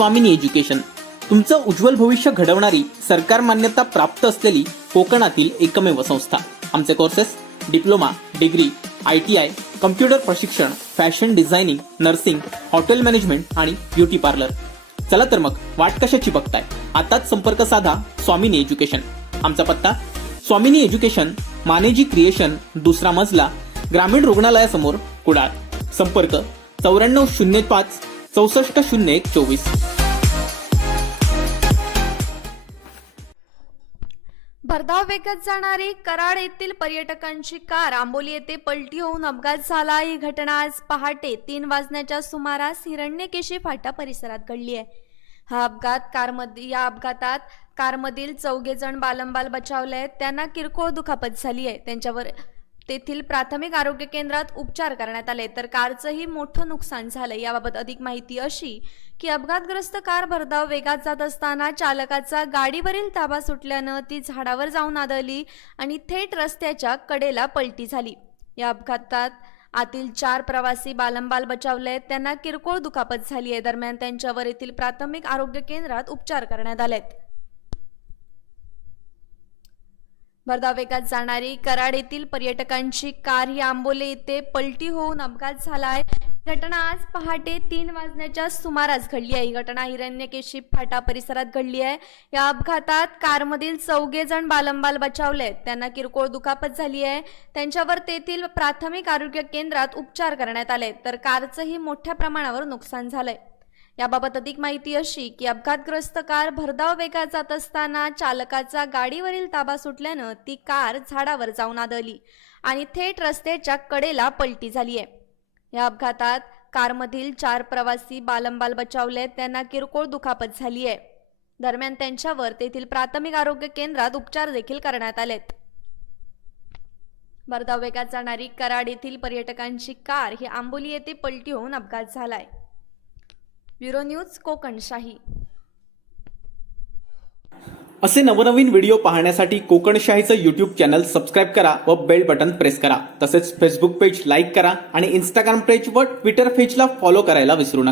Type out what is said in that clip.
स्वामिनी education, तुमचं उज्ज्वल भविष्य घडवणारी सरकार मान्यता प्राप्त असलेली कोकणातील एकमेव संस्था। आमचे courses diploma, degree, ITI, computer प्रशिक्षण, fashion designing, nursing, hotel management आणि ब्युटी पार्लर। चला तर मग वाट कशाची बघताय, आताच संपर्क साधा स्वामिनी एज्युकेशन। आमचा पत्ता स्वामिनी एज्युकेशन, मानेजी क्रिएशन, दुसरा मजला, ग्रामीण रुग्णालयासमोर, कुडाळ। संपर्क 9405 640124। भरधाव वेगात जाणारी कराड येथील पर्यटकांची कार आंबोली येथे पलटी होऊन अपघात झाला। ही घटना आज पहाटे 3 वाजण्याच्या सुमारास हिरण्यकेशी फाटा परिसरात घडली आहे। या अपघातात कारमधील 4 जण बालंबाल बचावले आहेत। त्यांना किरकोळ दुखापत झाली आहे। त्यांच्यावर तेथील प्राथमिक आरोग्य केंद्रात उपचार करण्यात आले, तर कारचंही मोठं नुकसान झालं। याबाबत अधिक माहिती अशी की अपघातग्रस्त कार भरधाव वेगात जात असताना चालकाचा गाडीवरील ताबा सुटल्यानं ती झाडावर जाऊन आदळली आणि थेट रस्त्याच्या कडेला पलटी झाली। या अपघातात आतील 4 प्रवासी बालंबाल बचावले, त्यांना किरकोळ दुखापत झाली आहे। दरम्यान त्यांच्यावर येथील प्राथमिक आरोग्य केंद्रात उपचार करण्यात आलेत। भरधाव वेगात जाणारी कराड येथील पर्यटकांची कार ही आंबोली येथे पलटी होऊन अपघात झाला आहे। घटना आज पहाटे 3 वाजण्याच्या सुमारास घडली आहे। ही घटना हिरण्यकेशी फाटा परिसरात घडली आहे। या अपघातात कारमधील 4 जण बालंबाल बचावले, त्यांना किरकोळ दुखापत झाली आहे। त्यांच्यावर तेथील प्राथमिक आरोग्य केंद्रात उपचार करण्यात आले, तर कारचंही मोठ्या प्रमाणावर नुकसान झालंय। याबाबत अधिक माहिती अशी की अपघातग्रस्त कार भरधाव वेगात जात असताना चालकाचा गाडीवरील ताबा सुटल्यानं ती कार झाडावर जाऊन आदळली आणि थेट रस्त्याच्या कडेला पलटी झाली आहे। या अपघातात कारमधील 4 प्रवासी बालंबाल बचावले, त्यांना किरकोळ दुखापत झाली आहे। दरम्यान त्यांच्यावर तेथील प्राथमिक आरोग्य केंद्रात उपचार देखील करण्यात आलेत। भरधाव वेगात जाणारी कराड येथील पर्यटकांची कार ही आंबोली येथे पलटी होऊन अपघात झालाय। Bureau news Kokanshahi. असे नवनवीन व्हिडिओ पाहण्यासाठी कोकणशाहीचं YouTube चॅनल सबस्क्राइब करा व बेल बटन प्रेस करा। तसेच फेसबुक पेज लाईक करा आणि Instagram पेज व ट्विटर पेजला फॉलो करायला विसरू नका।